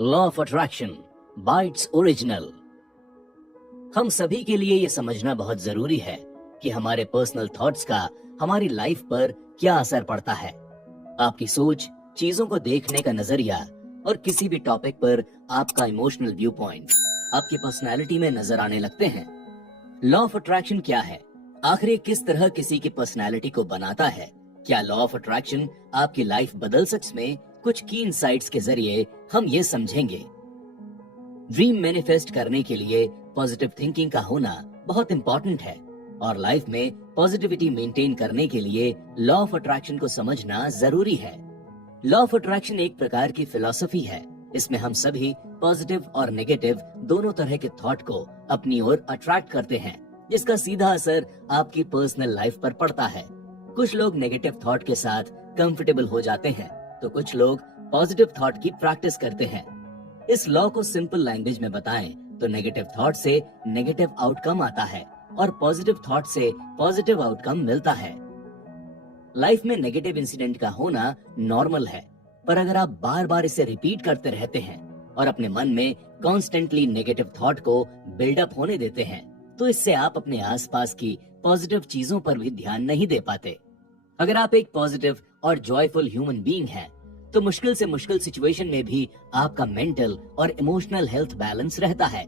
Law of attraction bytes original. हम सभी के लिए ये समझना बहुत जरूरी है कि हमारे पर्सनल थॉट्स का हमारी लाइफ पर क्या असर पड़ता है। आपकी सोच, चीजों को देखने का नजरिया और किसी भी टॉपिक पर आपका इमोशनल व्यू पॉइंट आपकी पर्सनैलिटी में नजर आने लगते हैं। लॉ ऑफ अट्रैक्शन क्या है? आखिर किस तरह किसी की पर्सनैलिटी को बनाता है? क्या लॉ ऑफ अट्रैक्शन आपकी लाइफ बदल सकता है? कुछ की इनसाइट्स के जरिए हम ये समझेंगे। ड्रीम मैनिफेस्ट करने के लिए पॉजिटिव थिंकिंग का होना बहुत इंपॉर्टेंट है और लाइफ में पॉजिटिविटी मेंटेन करने के लिए लॉ ऑफ अट्रैक्शन को समझना जरूरी है। लॉ ऑफ अट्रैक्शन एक प्रकार की फिलॉसफी है। इसमें हम सभी पॉजिटिव और नेगेटिव दोनों तरह के थॉट को अपनी ओर अट्रैक्ट करते हैं, जिसका सीधा असर आपकी पर्सनल लाइफ पर पड़ता है। कुछ लोग नेगेटिव थॉट के साथ कंफर्टेबल हो जाते हैं, तो कुछ लोग पॉजिटिव थॉट की प्रैक्टिस करते हैं। इस लॉ को सिंपल लैंग्वेज में बताएं तो नेगेटिव थॉट से नेगेटिव आउटकम आता है और पॉजिटिव थॉट से पॉजिटिव आउटकम मिलता है। लाइफ में नेगेटिव इंसिडेंट का होना नॉर्मल है, पर अगर आप बार बार इसे रिपीट करते रहते हैं और अपने मन में कॉन्स्टेंटली नेगेटिव थॉट को बिल्डअप होने देते हैं, तो इससे आप अपने आसपास की पॉजिटिव चीजों पर भी ध्यान नहीं दे पाते। अगर आप एक पॉजिटिव और जॉयफुल ह्यूमन बीइंग हैं, तो मुश्किल से मुश्किल सिचुएशन में भी आपका मेंटल और इमोशनल हेल्थ बैलेंस रहता है।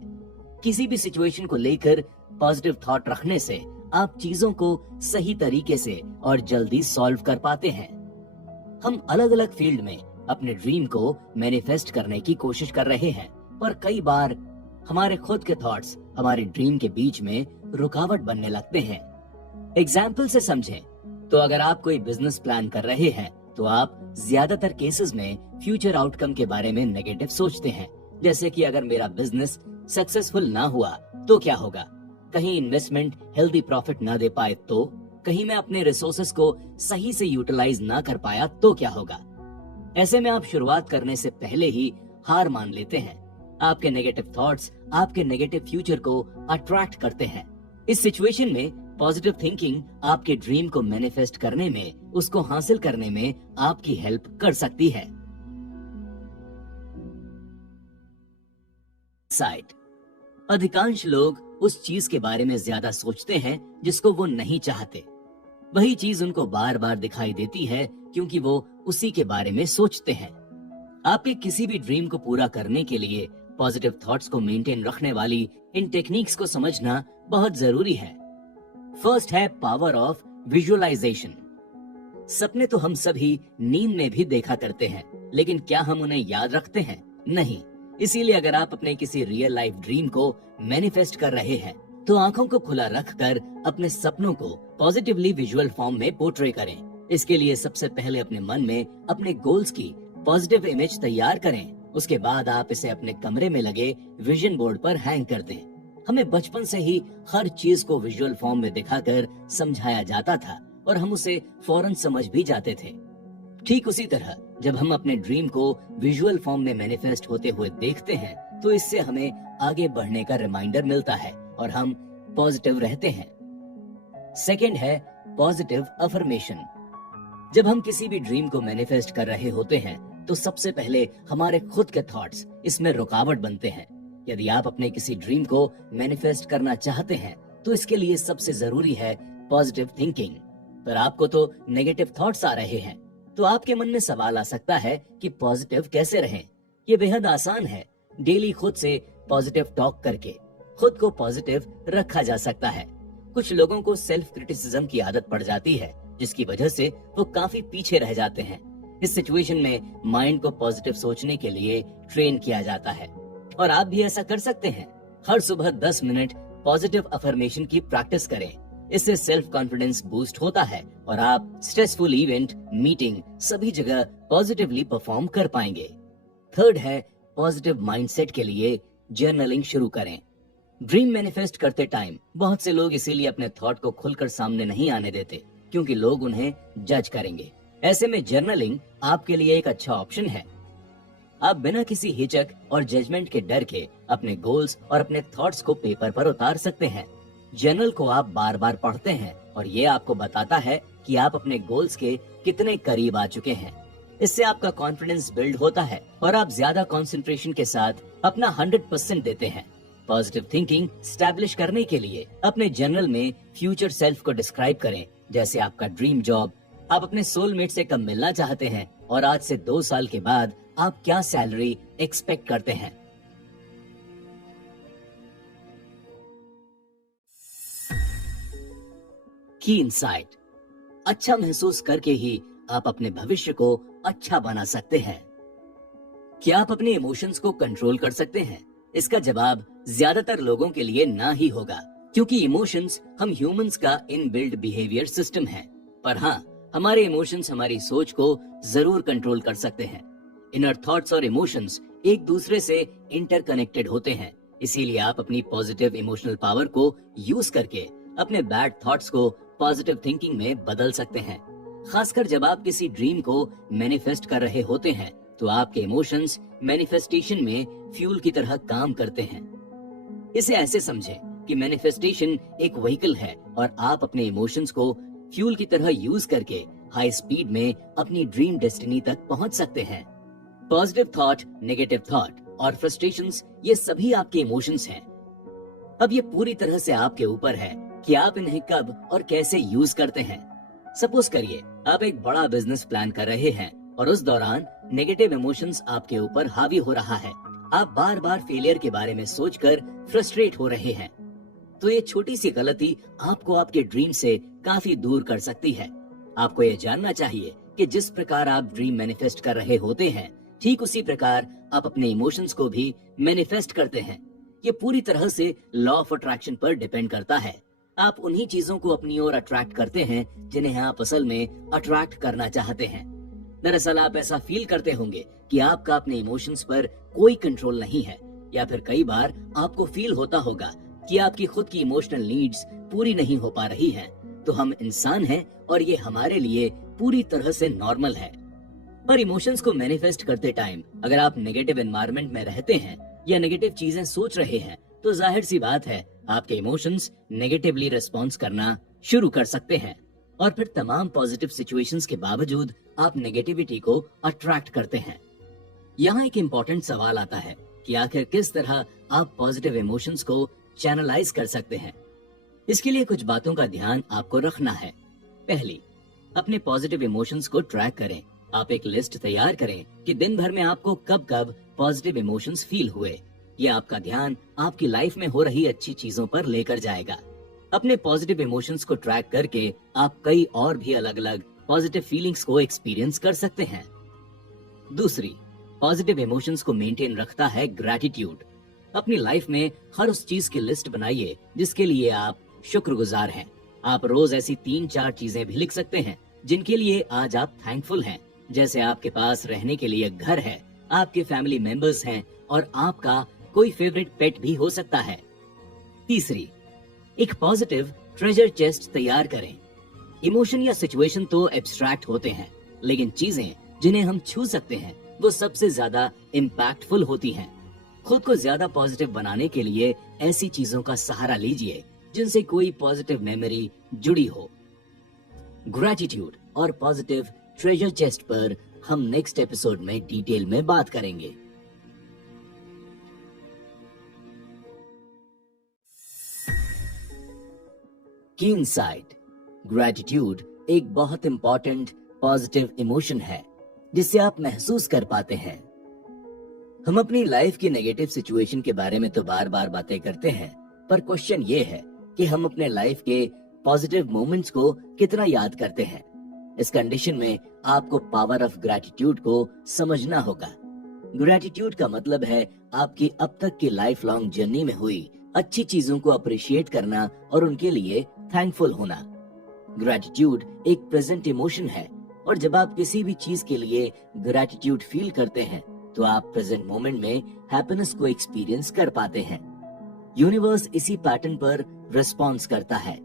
किसी भी सिचुएशन को लेकर पॉजिटिव थॉट रखने से आप चीजों को सही तरीके से और जल्दी सॉल्व कर पाते हैं। हम अलग अलग फील्ड में अपने ड्रीम को मैनिफेस्ट करने की कोशिश कर रहे हैं, पर कई बार हमारे खुद के थॉट्स हमारे ड्रीम के बीच में रुकावट बनने लगते हैं। एग्जाम्पल से समझें तो अगर आप कोई बिजनेस प्लान कर रहे हैं, तो आप ज्यादातर केसेस में फ्यूचर आउटकम के बारे में नेगेटिव सोचते हैं। जैसे कि अगर मेरा बिजनेस सक्सेसफुल ना हुआ तो क्या होगा, कहीं इन्वेस्टमेंट हेल्दी प्रॉफिट ना दे पाए तो, कहीं मैं अपने रिसोर्सेस को सही से यूटिलाइज ना कर पाया तो क्या होगा। ऐसे में आप शुरुआत करने से पहले ही हार मान लेते हैं। आपके नेगेटिव थॉट्स आपके नेगेटिव फ्यूचर को अट्रैक्ट करते हैं। इस सिचुएशन में पॉजिटिव थिंकिंग आपके ड्रीम को मैनिफेस्ट करने में, उसको हासिल करने में आपकी हेल्प कर सकती है। साइट, अधिकांश लोग उस चीज के बारे में ज्यादा सोचते हैं जिसको वो नहीं चाहते। वही चीज उनको बार बार दिखाई देती है क्योंकि वो उसी के बारे में सोचते हैं। आपके किसी भी ड्रीम को पूरा करने के लिए पॉजिटिव थॉट्स को मेंटेन रखने वाली इन टेक्निक्स को समझना बहुत जरूरी है। फर्स्ट है पावर ऑफ विजुअलाइजेशन। सपने तो हम सभी नींद में भी देखा करते हैं, लेकिन क्या हम उन्हें याद रखते हैं? नहीं। इसीलिए अगर आप अपने किसी रियल लाइफ ड्रीम को मैनिफेस्ट कर रहे हैं, तो आंखों को खुला रखकर अपने सपनों को पॉजिटिवली विजुअल फॉर्म में पोर्ट्रे करें। इसके लिए सबसे पहले अपने मन में अपने गोल्स की पॉजिटिव इमेज तैयार करें। उसके बाद आप इसे अपने कमरे में लगे विजन बोर्ड पर हैंग कर दें। हमें बचपन से ही हर चीज को विजुअल फॉर्म में दिखाकर समझाया जाता था और हम उसे फौरन समझ भी जाते थे। ठीक उसी तरह जब हम अपने ड्रीम को विजुअल फॉर्म में मैनिफेस्ट होते हुए देखते हैं, तो इससे हमें आगे बढ़ने का रिमाइंडर मिलता है और हम पॉजिटिव रहते हैं। सेकंड है पॉजिटिव अफर्मेशन। जब हम किसी भी ड्रीम को मैनिफेस्ट कर रहे होते हैं, तो सबसे पहले हमारे खुद के थॉट्स इसमें रुकावट बनते हैं। यदि आप अपने किसी ड्रीम को मैनिफेस्ट करना चाहते हैं, तो इसके लिए सबसे जरूरी है पॉजिटिव थिंकिंग। पर आपको तो नेगेटिव थॉट्स आ रहे हैं, तो आपके मन में सवाल आ सकता है कि पॉजिटिव कैसे रहें। ये बेहद आसान है। डेली खुद से पॉजिटिव टॉक करके खुद को पॉजिटिव रखा जा सकता है। कुछ लोगों को सेल्फ क्रिटिसिज्म की आदत पड़ जाती है, जिसकी वजह से वो काफी पीछे रह जाते हैं। इस सिचुएशन में माइंड को पॉजिटिव सोचने के लिए ट्रेन किया जाता है और आप भी ऐसा कर सकते हैं। हर सुबह 10 मिनट पॉजिटिव अफर्मेशन की प्रैक्टिस करें। इससे सेल्फ कॉन्फिडेंस बूस्ट होता है और आप स्ट्रेसफुल इवेंट, मीटिंग सभी जगह पॉजिटिवली परफॉर्म कर पाएंगे। थर्ड है पॉजिटिव माइंडसेट के लिए जर्नलिंग शुरू करें। ड्रीम मैनिफेस्ट करते टाइम बहुत से लोग इसीलिए अपने थॉट को खुलकर सामने नहीं आने देते, क्योंकि लोग उन्हें जज करेंगे। ऐसे में जर्नलिंग आपके लिए एक अच्छा ऑप्शन है। आप बिना किसी हिचक और जजमेंट के डर के अपने गोल्स और अपने थॉट्स को पेपर पर उतार सकते हैं। जर्नल को आप बार बार पढ़ते हैं और ये आपको बताता है कि आप अपने गोल्स के कितने करीब आ चुके हैं। इससे आपका कॉन्फिडेंस बिल्ड होता है और आप ज्यादा कंसंट्रेशन के साथ अपना 100% देते हैं। पॉजिटिव थिंकिंग स्टैब्लिश करने के लिए अपने जर्नल में फ्यूचर सेल्फ को डिस्क्राइब करें, जैसे आपका ड्रीम जॉब, आप अपने सोलमेट से कब मिलना चाहते हैं और आज से 2 साल के बाद आप क्या सैलरी एक्सपेक्ट करते हैं। की इनसाइट, अच्छा महसूस करके ही आप अपने भविष्य को अच्छा बना सकते हैं। क्या आप अपने इमोशंस को कंट्रोल कर सकते हैं? इसका जवाब ज्यादातर लोगों के लिए ना ही होगा, क्योंकि इमोशंस हम ह्यूमंस का इनबिल्ट बिहेवियर सिस्टम है। पर हाँ, हमारे इमोशंस हमारी सोच को जरूर कंट्रोल कर सकते हैं। इनर थॉट्स और इमोशंस एक दूसरे से इंटरकनेक्टेड होते हैं, इसीलिए आप अपनी पॉजिटिव इमोशनल पावर को यूज करके अपने बैड थॉट्स को पॉजिटिव थिंकिंग में बदल सकते हैं। खासकर जब आप किसी ड्रीम को मैनिफेस्ट कर रहे होते हैं, तो आपके इमोशंस मैनिफेस्टेशन में फ्यूल की तरह काम करते हैं। इसे ऐसे समझें कि मैनिफेस्टेशन एक व्हीकल है और आप अपने इमोशंस को फ्यूल की तरह यूज करके हाई स्पीड में अपनी ड्रीम डेस्टिनी तक पहुंच सकते हैं। पॉजिटिव थॉट, नेगेटिव थॉट और फ्रस्ट्रेशंस, ये सभी आपके इमोशंस हैं। अब ये पूरी तरह से आपके ऊपर है कि आप इन्हें कब और कैसे यूज करते हैं। सपोज करिए आप एक बड़ा बिजनेस प्लान कर रहे हैं और उस दौरान नेगेटिव इमोशंस आपके ऊपर हावी हो रहा है। आप बार बार फेलियर के बारे में सोचकर फ्रस्ट्रेट हो रहे हैं। तो ये छोटी सी गलती आपको आपके ड्रीम से काफी दूर कर सकती है। आपको ये जानना चाहिए कि जिस प्रकार आप ड्रीम मैनिफेस्ट कर रहे होते हैं, ठीक उसी प्रकार आप अपने इमोशंस को भी मैनिफेस्ट करते हैं। ये पूरी तरह से लॉ ऑफ अट्रैक्शन पर डिपेंड करता है। आप उन्हीं चीजों को अपनी ओर अट्रैक्ट करते हैं जिन्हें आप असल में अट्रैक्ट करना चाहते हैं। दरअसल आप ऐसा फील करते होंगे कि आपका अपने इमोशंस पर कोई कंट्रोल नहीं है, या फिर कई बार आपको फील होता होगा कि आपकी खुद की इमोशनल नीड्स पूरी नहीं हो पा रही हैं। तो हम इंसान हैं और ये हमारे लिए पूरी तरह से नॉर्मल है। पर इमोशंस को मैनिफेस्ट करते टाइम अगर आप नेगेटिव एनवायरनमेंट में रहते हैं या नेगेटिव चीजें सोच रहे हैं, तो जाहिर सी बात है आपके इमोशंस नेगेटिवली रिस्पॉन्स करना शुरू कर सकते हैं और फिर तमाम पॉजिटिव सिचुएशंस के बावजूद आप नेगेटिविटी को अट्रैक्ट करते हैं। यहाँ एक इम्पोर्टेंट सवाल आता है कि आखिर किस तरह आप पॉजिटिव इमोशंस को चैनलाइज कर सकते हैं। इसके लिए कुछ बातों का ध्यान आपको रखना है। पहली, अपने पॉजिटिव इमोशंस को ट्रैक करें। आप एक लिस्ट तैयार करें कि दिन भर में आपको कब कब पॉजिटिव इमोशंस फील हुए। ये आपका ध्यान आपकी लाइफ में हो रही अच्छी चीजों पर लेकर जाएगा। अपने पॉजिटिव इमोशंस को ट्रैक करके आप कई और भी अलग अलग पॉजिटिव फीलिंग्स को एक्सपीरियंस कर सकते हैं। दूसरी, पॉजिटिव इमोशंस को मेंटेन रखता है ग्रैटिट्यूड। अपनी लाइफ में हर उस चीज की लिस्ट बनाइए जिसके लिए आप शुक्रगुजार हैं। आप रोज ऐसी 3-4 चीजें भी लिख सकते हैं जिनके लिए आज आप थैंकफुल हैं, जैसे आपके पास रहने के लिए घर है, आपके फैमिली मेंबर्स हैं और आपका कोई फेवरेट पेट भी हो सकता है। तीसरी, एक पॉजिटिव ट्रेजर चेस्ट तैयार करें। इमोशन या सिचुएशन तो एब्स्ट्रैक्ट होते हैं, लेकिन चीजें जिन्हें हम छू सकते हैं वो सबसे ज्यादा इम्पैक्टफुल होती हैं। खुद को ज्यादा पॉजिटिव बनाने के लिए ऐसी चीजों का सहारा लीजिए जिनसे कोई पॉजिटिव मेमोरी जुड़ी हो। ग्रैटिट्यूड और पॉजिटिव ट्रेजर चेस्ट पर हम नेक्स्ट एपिसोड में डिटेल में बात करेंगे। की इनसाइट, ग्रैटिट्यूड एक बहुत इंपॉर्टेंट पॉजिटिव इमोशन है जिससे आप महसूस कर पाते हैं। हम अपनी लाइफ की नेगेटिव सिचुएशन के बारे में तो बार बार बातें करते हैं, पर क्वेश्चन ये है कि हम अपने लाइफ के पॉजिटिव मोमेंट्स को कितना याद करते हैं। इस कंडीशन में आपको पावर ऑफ ग्रैटिट्यूड को समझना होगा। ग्रैटिट्यूड का मतलब है आपकी अब तक की लाइफ लॉन्ग जर्नी में हुई अच्छी चीजों को अप्रिशिएट करना और उनके लिए थैंकफुल होना। ग्रैटिट्यूड एक प्रेजेंट इमोशन है और जब आप किसी भी चीज के लिए ग्रैटिट्यूड फील करते हैं तो आप प्रेजेंट मोमेंट में हैप्पीनेस को एक्सपीरियंस कर पाते हैं। यूनिवर्स इसी पैटर्न पर रिस्पॉन्स करता है।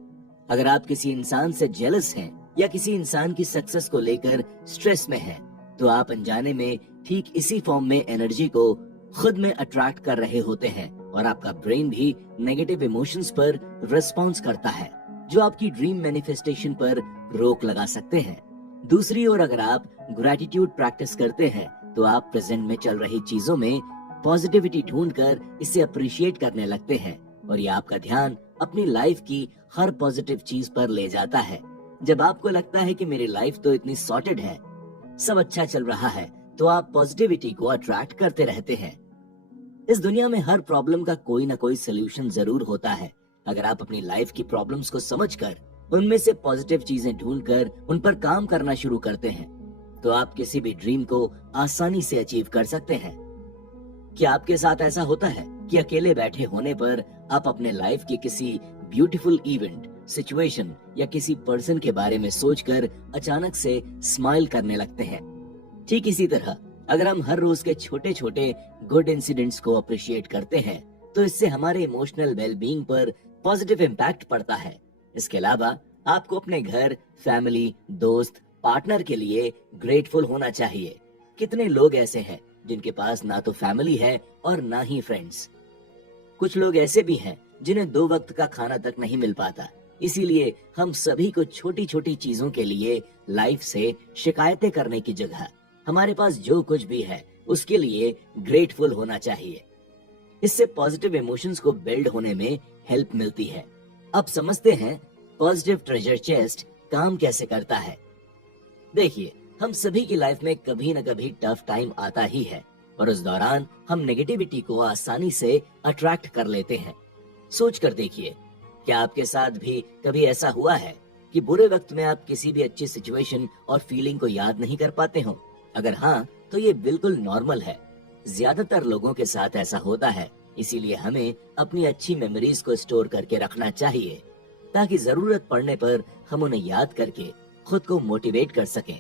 अगर आप किसी इंसान से जेलस हैं या किसी इंसान की सक्सेस को लेकर स्ट्रेस में हैं, तो आप अनजाने में ठीक इसी फॉर्म में एनर्जी को खुद में अट्रैक्ट कर रहे होते हैं और आपका ब्रेन भी नेगेटिव इमोशंस पर रिस्पॉन्स करता है जो आपकी ड्रीम मैनिफेस्टेशन पर रोक लगा सकते हैं। दूसरी ओर अगर आप ग्रैटिट्यूड प्रैक्टिस करते हैं तो आप प्रेजेंट में चल रही चीजों में पॉजिटिविटी ढूंढकर इसे अप्रिशिएट करने लगते हैं और ये आपका ध्यान अपनी लाइफ की हर पॉजिटिव चीज पर ले जाता है। जब आपको लगता है कि मेरी लाइफ तो इतनी सॉर्टेड है, सब अच्छा चल रहा है, तो आप पॉजिटिविटी को अट्रैक्ट करते रहते हैं। इस दुनिया में हर प्रॉब्लम का कोई ना कोई सोल्यूशन जरूर होता है। अगर आप अपनी लाइफ की प्रॉब्लम्स को समझकर उनमें से पॉजिटिव चीजें ढूंढकर उन पर काम करना शुरू करते हैं तो आप किसी भी ड्रीम को आसानी से अचीव कर सकते हैं। क्या आपके साथ ऐसा होता है कि अकेले बैठे होने पर आप अपने लाइफ के किसी ब्यूटीफुल इवेंट, सिचुएशन या किसी पर्सन के बारे में सोचकर अचानक से स्माइल करने लगते हैं? ठीक इसी तरह अगर हम हर रोज के छोटे छोटे गुड इंसिडेंट्स को अप्रिशिएट करते हैं तो इससे हमारे इमोशनल वेलबींग पर पॉजिटिव इम्पैक्ट पड़ता है। इसके अलावा आपको अपने घर, फैमिली, दोस्त, पार्टनर के लिए ग्रेटफुल होना चाहिए। कितने लोग ऐसे हैं जिनके पास ना तो फैमिली है और ना ही फ्रेंड्स। कुछ लोग ऐसे भी हैं जिन्हें 2 वक्त का खाना तक नहीं मिल पाता। इसीलिए हम सभी को छोटी छोटी चीजों के लिए लाइफ से शिकायतें करने की जगह हमारे पास जो कुछ भी है उसके लिए ग्रेटफुल होना चाहिए। इससे पॉजिटिव इमोशंस को बिल्ड होने में हेल्प मिलती है। अब समझते हैं पॉजिटिव ट्रेजर चेस्ट काम कैसे करता है। देखिए, हम सभी की लाइफ में कभी न कभी टफ टाइम आता ही है और उस दौरान हम नेगेटिविटी को आसानी से अट्रैक्ट कर लेते हैं। सोच कर देखिए, क्या आपके साथ भी कभी ऐसा हुआ है कि बुरे वक्त में आप किसी भी अच्छी सिचुएशन और फीलिंग को याद नहीं कर पाते हो? अगर हाँ, तो ये बिल्कुल नॉर्मल है। ज्यादातर लोगों के साथ ऐसा होता है, इसीलिए हमें अपनी अच्छी मेमोरीज को स्टोर करके रखना चाहिए ताकि जरूरत पड़ने पर हम उन्हें याद करके खुद को मोटिवेट कर सकें।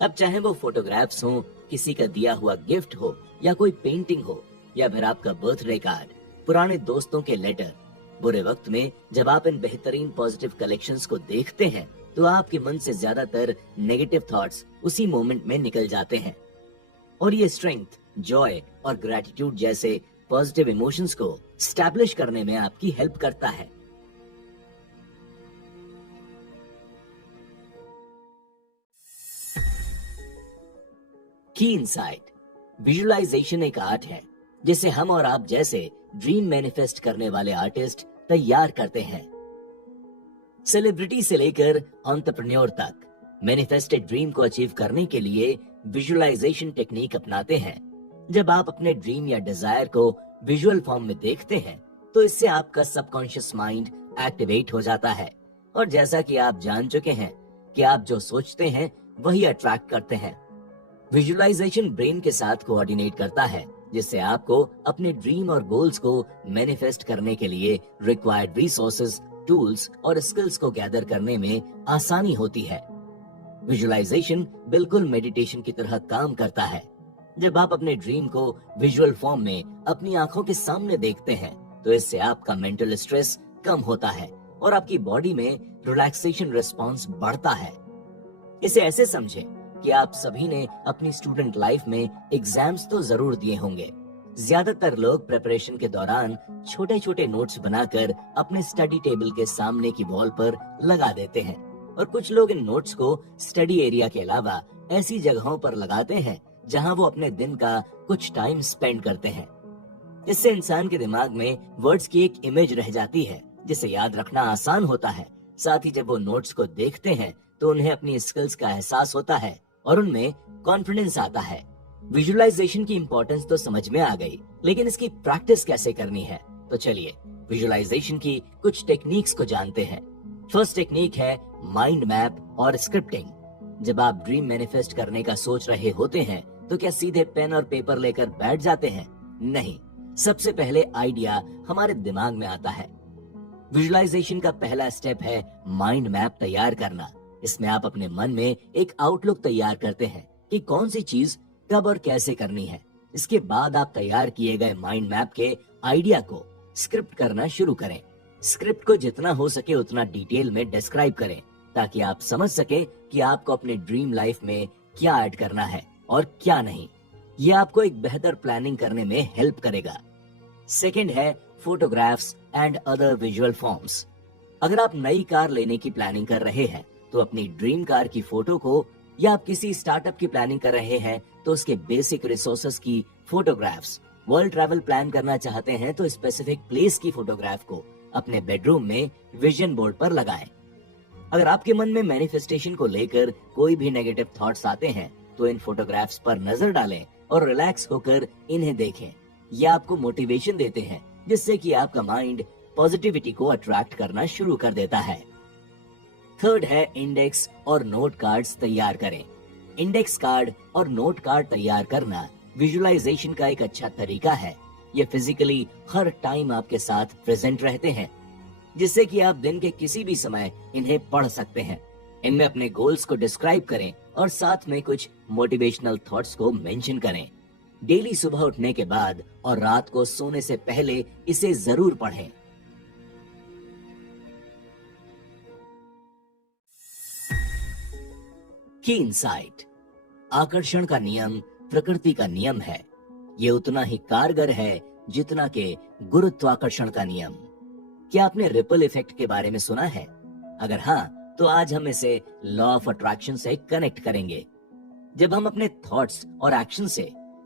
अब चाहे वो फोटोग्राफ्स हो, किसी का दिया हुआ गिफ्ट हो या कोई पेंटिंग हो या फिर आपका बर्थडे कार्ड, पुराने दोस्तों के लेटर, बुरे वक्त में जब आप इन बेहतरीन पॉजिटिव कलेक्शंस को देखते हैं तो आपके मन से ज्यादातर नेगेटिव थॉट्स उसी मोमेंट में निकल जाते हैं और ये स्ट्रेंथ, जॉय और ग्रैटिट्यूड जैसे पॉजिटिव इमोशंस को स्टैब्लिश करने में आपकी हेल्प करता है। की इनसाइट, विजुअलाइजेशन एक आर्ट है जिसे हम और आप जैसे ड्रीम मैनिफेस्ट करने वाले आर्टिस्ट तैयार करते हैं। सेलिब्रिटी से लेकर एंटरप्रेन्योर तक मैनिफेस्टेड ड्रीम को अचीव करने के लिए विजुअलाइजेशन टेक्निक अपनाते हैं। जब आप अपने ड्रीम या डिजायर को विजुअल फॉर्म में देखते हैं तो इससे आपका सबकॉन्शियस माइंड एक्टिवेट हो जाता है और जैसा कि आप जान चुके हैं कि आप जो सोचते हैं वही अट्रैक्ट करते हैं। विजुअलाइजेशन ब्रेन के साथ कोऑर्डिनेट करता है जिससे आपको अपने ड्रीम और गोल्स को मैनिफेस्ट करने के लिए रिक्वायर्ड रिसोर्सेज, टूल्स और स्किल्स को गैदर करने में आसानी होती है। विजुअलाइजेशन बिल्कुल मेडिटेशन की तरह काम करता है। जब आप अपने ड्रीम को विजुअल फॉर्म में अपनी आंखों के सामने देखते हैं तो इससे आपका मेंटल स्ट्रेस कम होता है और आपकी बॉडी में रिलैक्सेशन रिस्पॉन्स बढ़ता है। इसे ऐसे समझें कि आप सभी ने अपनी स्टूडेंट लाइफ में एग्जाम्स तो जरूर दिए होंगे। ज्यादातर लोग प्रिपरेशन के दौरान छोटे छोटे नोट्स बनाकर अपने स्टडी टेबल के सामने की वॉल पर लगा देते हैं और कुछ लोग इन नोट्स को स्टडी एरिया के अलावा ऐसी जगहों पर लगाते हैं जहां वो अपने दिन का कुछ टाइम स्पेंड करते हैं। इससे इंसान के दिमाग में वर्ड्स की एक इमेज रह जाती है जिसे याद रखना आसान होता है। साथ ही जब वो नोट्स को देखते हैं तो उन्हें अपनी स्किल्स का एहसास होता है और उनमें कॉन्फिडेंस आता है। विजुअलाइजेशन की इंपॉर्टेंस तो समझ में आ गई, लेकिन इसकी प्रैक्टिस कैसे करनी है? तो चलिए विजुअलाइजेशन की कुछ टेक्निक्स को जानते हैं। फर्स्ट टेक्निक है माइंड मैप और स्क्रिप्टिंग। जब आप ड्रीम मैनिफेस्ट करने का सोच रहे होते हैं तो क्या सीधे पेन और पेपर लेकर बैठ जाते हैं? नहीं, सबसे पहले आइडिया हमारे दिमाग में आता है। विजुअलाइजेशन का पहला स्टेप है माइंड मैप तैयार करना। इसमें आप अपने मन में एक आउटलुक तैयार करते हैं कि कौन सी चीज कब और कैसे करनी है। इसके बाद आप तैयार किए गए माइंड मैप के आइडिया को स्क्रिप्ट करना शुरू करें। स्क्रिप्ट को जितना हो सके उतना डिटेल में डिस्क्राइब करें ताकि आप समझ सके कि आपको अपने ड्रीम लाइफ में क्या ऐड करना है और क्या नहीं। ये आपको एक बेहतर प्लानिंग करने में हेल्प करेगा। सेकंड है photographs and other visual forms. अगर आप नई कार लेने की प्लानिंग कर रहे हैं तो अपनी ड्रीम कार की फोटो को या आप किसी स्टार्टअप की प्लानिंग कर रहे हैं तो उसके बेसिक रिसोर्सेस की फोटोग्राफ्स, वर्ल्ड ट्रैवल प्लान करना चाहते हैं तो स्पेसिफिक प्लेस की फोटोग्राफ को अपने बेडरूम में विजन बोर्ड पर लगाएं। अगर आपके मन में मैनिफेस्टेशन को लेकर कोई भी नेगेटिव थॉट्स आते हैं तो इन फोटोग्राफ्स पर नजर डालें और रिलैक्स होकर इन्हें देखें। ये आपको मोटिवेशन देते हैं, जिससे कि आपका माइंड पॉजिटिविटी को अट्रैक्ट करना शुरू कर देता है। थर्ड है इंडेक्स और नोट कार्ड्स तैयार करें। इंडेक्स कार्ड और नोट कार्ड तैयार करना विजुअलाइजेशन का एक अच्छा तरीका है। ये फिजिकली हर टाइम आपके साथ प्रेजेंट रहते हैं, जिससे कि आप दिन के किसी भी समय इन्हें पढ़ सकते हैं। इनमें अपने गोल्स को डिस्क्राइब करें और साथ में कुछ मोटिवेशनल थॉट्स को मेंशन करें। डेली सुबह उठने के बाद और रात को सोने से पहले इसे जरूर पढ़ें। की इंसाइट, आकर्षण का नियम प्रकृति का नियम है। ये उतना ही कारगर है जितना कि गुरुत्वाकर्षण का नियम। क्या आपने रिपल इफेक्ट के बारे में सुना है? अगर हाँ, तो आज हम इसे लॉ ऑफ अट्रैक्शन से कनेक्ट करेंगे। जब हम अपने थॉट्स और एक्शन से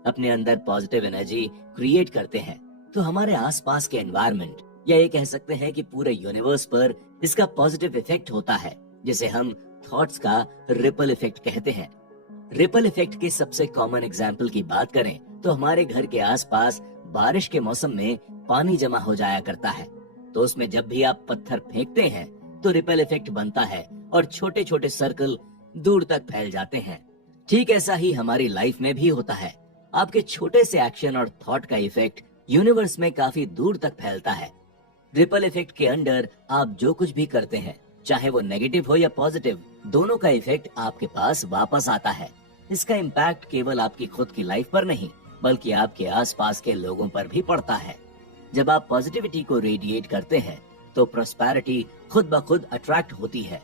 अपने अंदर पॉजिटिव एनर्जी क्रिएट करते हैं तो हमारे आसपास के एनवायरनमेंट या ये कह सकते हैं कि पूरे यूनिवर्स पर इसका पॉजिटिव इफेक्ट होता है, जिसे हम थॉट्स का रिपल इफेक्ट कहते हैं। रिपल इफेक्ट के सबसे कॉमन एग्जाम्पल की बात करें तो हमारे घर के आसपास बारिश के मौसम में पानी जमा हो जाया करता है, तो उसमें जब भी आप पत्थर फेंकते हैं तो रिपल इफेक्ट बनता है और छोटे छोटे सर्कल दूर तक फैल जाते हैं। ठीक ऐसा ही हमारी लाइफ में भी होता है। आपके छोटे से एक्शन और थॉट का इफेक्ट यूनिवर्स में काफी दूर तक फैलता है। रिपल इफेक्ट के अंडर आप जो कुछ भी करते हैं, चाहे वो नेगेटिव हो या पॉजिटिव, दोनों का इफेक्ट आपके पास वापस आता है। इसका इम्पैक्ट केवल आपकी खुद की लाइफ पर नहीं बल्कि आपके आसपास के लोगों पर भी पड़ता है। जब आप पॉजिटिविटी को रेडिएट करते हैं तो प्रॉस्पेरिटी खुद ब खुद अट्रैक्ट होती है।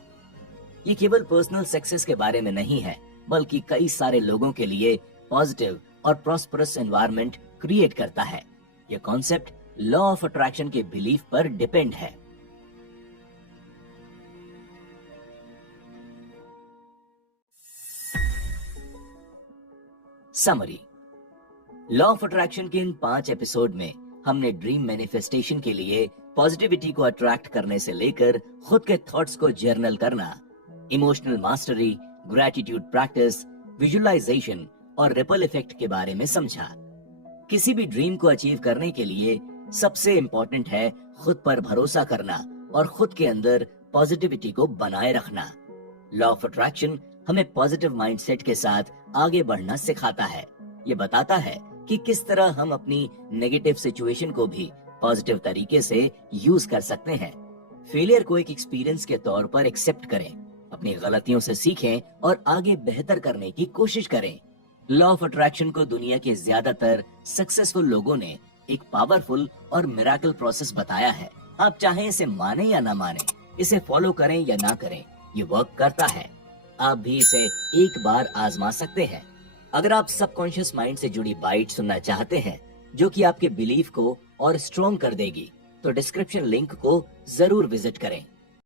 ये केवल पर्सनल सक्सेस के बारे में नहीं है बल्कि कई सारे लोगों के लिए पॉजिटिव और प्रॉस्परस एनवायरनमेंट क्रिएट करता है। ये कॉन्सेप्ट लॉ ऑफ अट्रैक्शन के बिलीफ पर डिपेंड है। समरी, लॉ ऑफ अट्रैक्शन के इन 5 एपिसोड में हमने ड्रीम मैनिफेस्टेशन के लिए पॉजिटिविटी को अट्रैक्ट करने से लेकर खुद के थॉट्स को जर्नल करना, emotional mastery, gratitude practice, visualisation और रिपल इफेक्ट के बारे में समझा। किसी भी ड्रीम को अचीव करने के लिए सबसे इंपॉर्टेंट है खुद पर भरोसा करना और खुद के अंदर पॉजिटिविटी को बनाए रखना। लॉ ऑफ अट्रैक्शन हमें पॉजिटिव माइंडसेट के साथ आगे बढ़ना सिखाता है। ये बताता है कि किस तरह हम अपनी नेगेटिव सिचुएशन को भी पॉजिटिव तरीके से यूज कर सकते हैं। फेलियर को एक एक्सपीरियंस के तौर पर एक्सेप्ट करें, अपनी गलतियों से सीखें और आगे बेहतर करने की कोशिश करें। लॉ ऑफ अट्रैक्शन को दुनिया के ज्यादातर सक्सेसफुल लोगों ने एक पावरफुल और मिरेकल प्रोसेस बताया है। आप चाहे इसे माने या ना माने, इसे फॉलो करें या ना करें, ये वर्क करता है। आप भी इसे एक बार आजमा सकते हैं। अगर आप सबकॉन्शियस माइंड से जुड़ी बाइट सुनना चाहते हैं जो कि आपके बिलीफ को और स्ट्रॉन्ग कर देगी, तो डिस्क्रिप्शन लिंक को जरूर विजिट करें।